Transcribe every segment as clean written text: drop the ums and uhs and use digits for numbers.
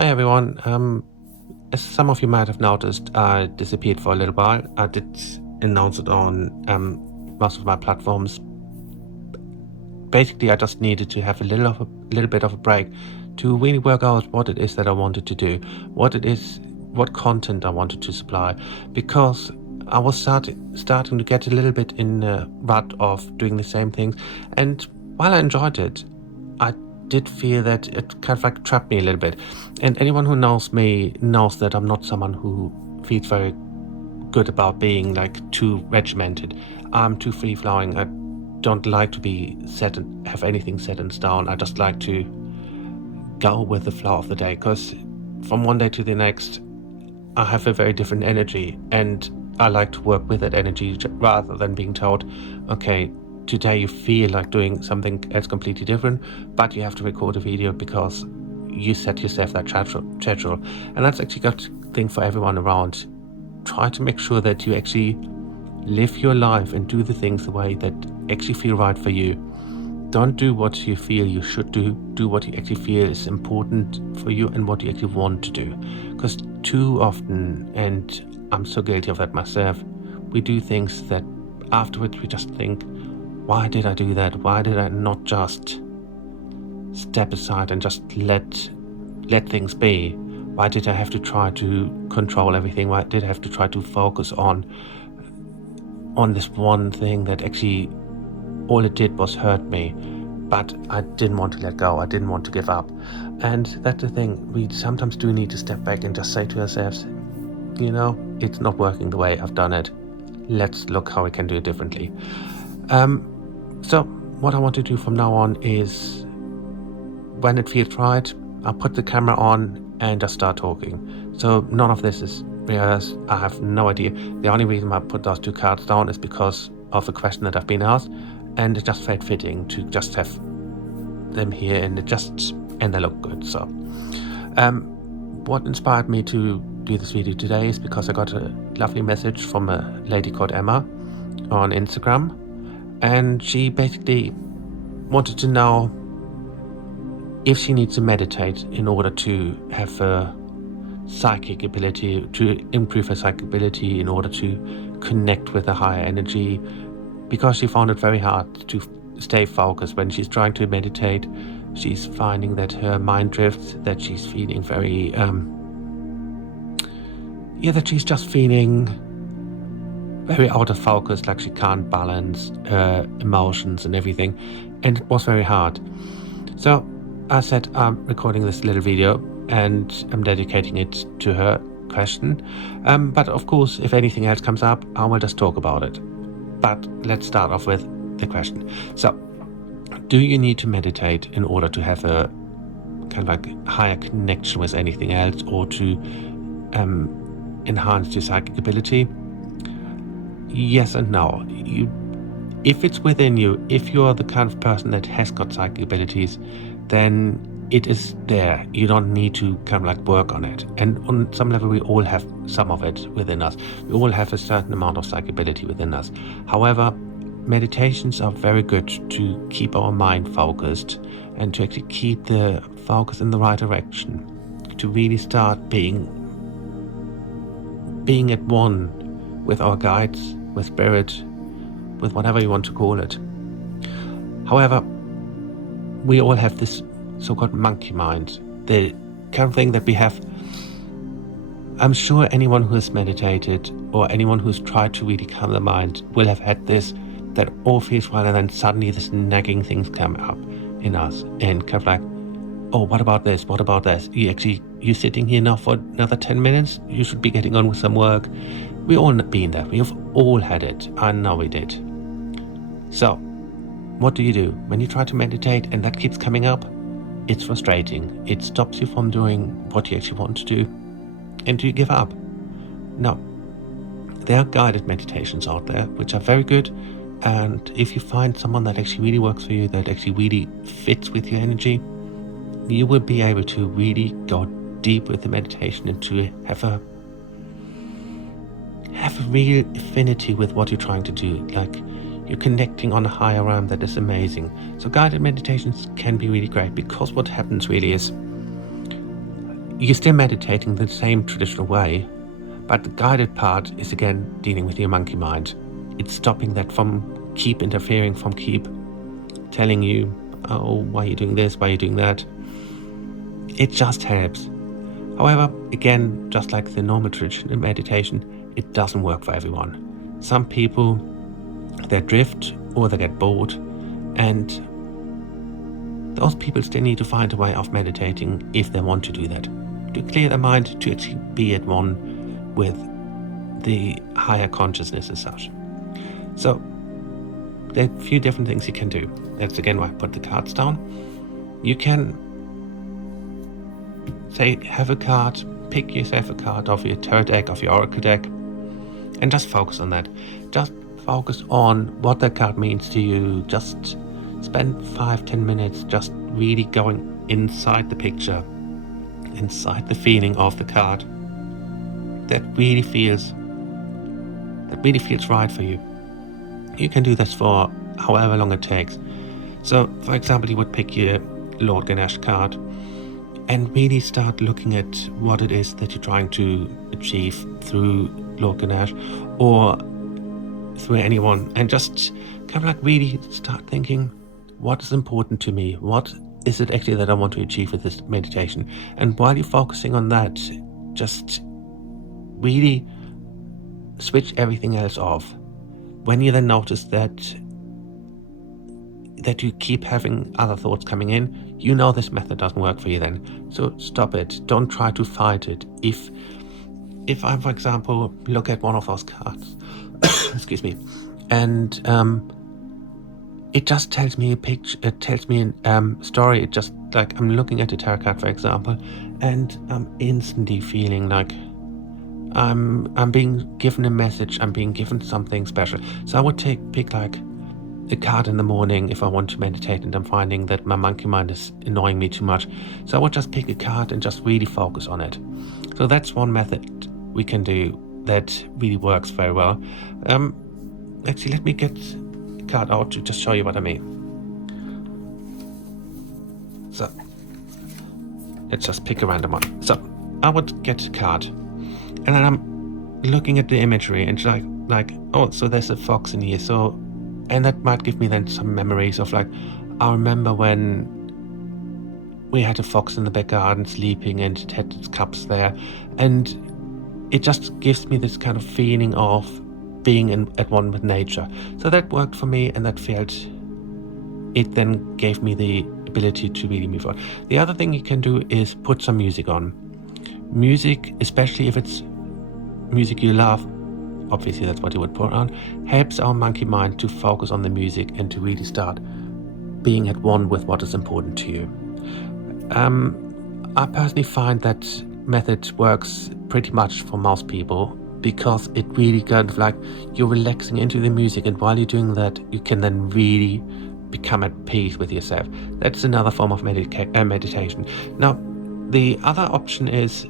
Hi everyone. As some of you might have noticed, I disappeared for a little while. I did announce it on most of my platforms. Basically, I just needed to have a little bit of a break to really work out what it is that I wanted to do, what content I wanted to supply, because I was starting to get a little bit in the rut of doing the same things, and while I enjoyed it, I did feel that it kind of like trapped me a little bit. And anyone who knows me knows that I'm not someone who feels very good about being like too regimented. I'm too free flowing. I don't like to be set and have anything set in stone. I just like to go with the flow of the day, because from one day to the next I have a very different energy, and I like to work with that energy rather than being told, okay, today you feel like doing something else completely different, but you have to record a video because you set yourself that schedule. And that's actually a good thing for everyone around. Try to make sure that you actually live your life and do the things the way that actually feel right for you. Don't do what you feel you should do. Do what you actually feel is important for you and what you actually want to do. Because too often, and I'm so guilty of that myself, we do things that afterwards we just think, why did I do that? Why did I not just step aside and just let things be? Why did I have to try to control everything? Why did I have to try to focus on this one thing that actually all it did was hurt me? But I didn't want to let go. I didn't want to give up. And that's the thing. We sometimes do need to step back and just say to ourselves, it's not working the way I've done it. Let's look how we can do it differently. So what I want to do from now on is, when it feels right, I'll put the camera on and just start talking. So none of this is rehearsed. I have no idea. The only reason I put those two cards down is because of the question that I've been asked, and it just felt fitting to just have them here, and they look good. So what inspired me to do this video today is because I got a lovely message from a lady called Emma on Instagram, and she basically wanted to know if she needs to meditate in order to have a psychic ability, to improve her psychic ability, in order to connect with a higher energy, because she found it very hard to stay focused when she's trying to meditate. She's finding that her mind drifts, that she's feeling very that she's just feeling very out of focus, like she can't balance her emotions and everything, and it was very hard. So I said, I'm recording this little video and I'm dedicating it to her question, but of course, if anything else comes up, I will just talk about it. But let's start off with the question. So, do you need to meditate in order to have a kind of like higher connection with anything else, or to enhance your psychic ability? Yes and no. If it's within you, if you're the kind of person that has got psychic abilities, then it is there. You don't need to kind of like work on it. And on some level, we all have some of it within us. We all have a certain amount of psychic ability within us. However, meditations are very good to keep our mind focused and to actually keep the focus in the right direction, to really start being at one with our guides, with spirit, with whatever you want to call it. However, we all have this so-called monkey mind, the kind of thing that we have. I'm sure anyone who has meditated or anyone who's tried to really calm the mind will have had this, that all feels well, and then suddenly this nagging things come up in us, and kind of like, oh, what about this? What about this? You sitting here now for another 10 minutes? You should be getting on with some work. We all been there. We've all had it. I know we did. So, what do you do when you try to meditate and that keeps coming up? It's frustrating. It stops you from doing what you actually want to do. And do you give up? No. There are guided meditations out there which are very good. And if you find someone that actually really works for you, that actually really fits with your energy, you will be able to really go deep with the meditation and to have a real affinity with what you're trying to do. Like, you're connecting on a higher realm that is amazing. So guided meditations can be really great, because what happens really is, you're still meditating the same traditional way, but the guided part is again dealing with your monkey mind. It's stopping that from keep interfering, from keep telling you, oh, why are you doing this, why are you doing that. It just helps. However, again, just like the normal traditional meditation, it doesn't work for everyone. Some people, they drift or they get bored, and those people still need to find a way of meditating if they want to do that, to clear their mind, to actually be at one with the higher consciousness as such. So there are a few different things you can do. That's again why I put the cards down. You can say, have a card, pick yourself a card of your tarot deck, of your oracle deck, and just focus on that. Just focus on what that card means to you. Just spend 5-10 minutes just really going inside the picture, inside the feeling of the card that really feels right for you. You can do this for however long it takes. So, for example, you would pick your Lord Ganesh card and really start looking at what it is that you're trying to achieve through Lord Ganesh or through anyone, and just kind of like really start thinking, what is important to me? What is it actually that I want to achieve with this meditation? And while you're focusing on that, just really switch everything else off. When you then notice that you keep having other thoughts coming in, you know this method doesn't work for you then. So stop it. Don't try to fight it. If I, for example, look at one of those cards, excuse me, and it just tells me a picture, it tells me a story. It just, like, I'm looking at a tarot card, for example, and I'm instantly feeling like I'm being given a message, I'm being given something special. So I would pick like a card in the morning if I want to meditate and I'm finding that my monkey mind is annoying me too much. So I would just pick a card and just really focus on it. So that's one method we can do that really works very well. Actually, let me get a card out to just show you what I mean. So let's just pick a random one. So I would get a card, and then I'm looking at the imagery and like, oh, so there's a fox in here. So, and that might give me then some memories of, like, I remember when we had a fox in the back garden sleeping and it had its cubs there. And it just gives me this kind of feeling of being at one with nature. So that worked for me, and it then gave me the ability to really move on. The other thing you can do is put some music on. Music, especially if it's music you love, obviously that's what you would put on, helps our monkey mind to focus on the music and to really start being at one with what is important to you. I personally find that method works pretty much for most people, because it really kind of like, you're relaxing into the music, and while you're doing that, you can then really become at peace with yourself. That's another form of meditation. Now, the other option is,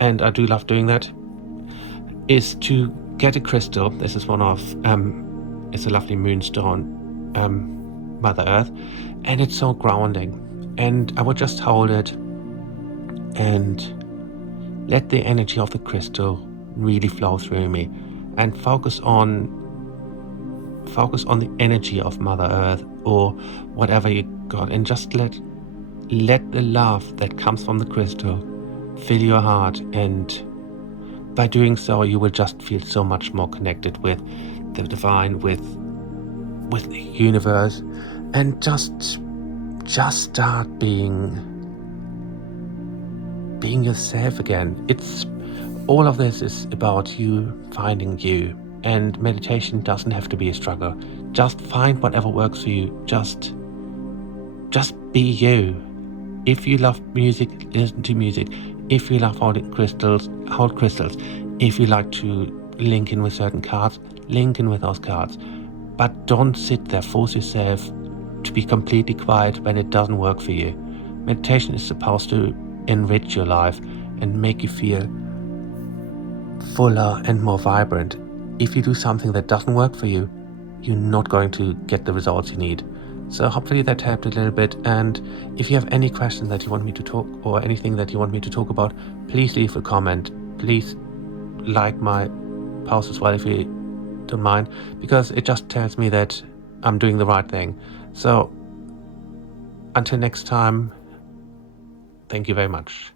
and I do love doing that, is to get a crystal. This is one of, it's a lovely moonstone, Mother Earth, and it's so grounding. And I would just hold it and let the energy of the crystal really flow through me, and focus on the energy of Mother Earth or whatever you got, and just let the love that comes from the crystal fill your heart. And by doing so, you will just feel so much more connected with the divine, with the universe, and just start being yourself again. It's all of this is about you finding you, and meditation doesn't have to be a struggle. Just find whatever works for you. Just be you. If you love music, listen to music. If you love hold crystals. If you like to link in with certain cards, link in with those cards. But don't sit there, force yourself to be completely quiet when it doesn't work for you. Meditation is supposed to enrich your life and make you feel fuller and more vibrant. If you do something that doesn't work for you, you're not going to get the results you need. So hopefully that helped a little bit. And if you have any questions that you want me to talk, or anything that you want me to talk about, please leave a comment. Please like my post as well if you don't mind, because it just tells me that I'm doing the right thing. So until next time, thank you very much.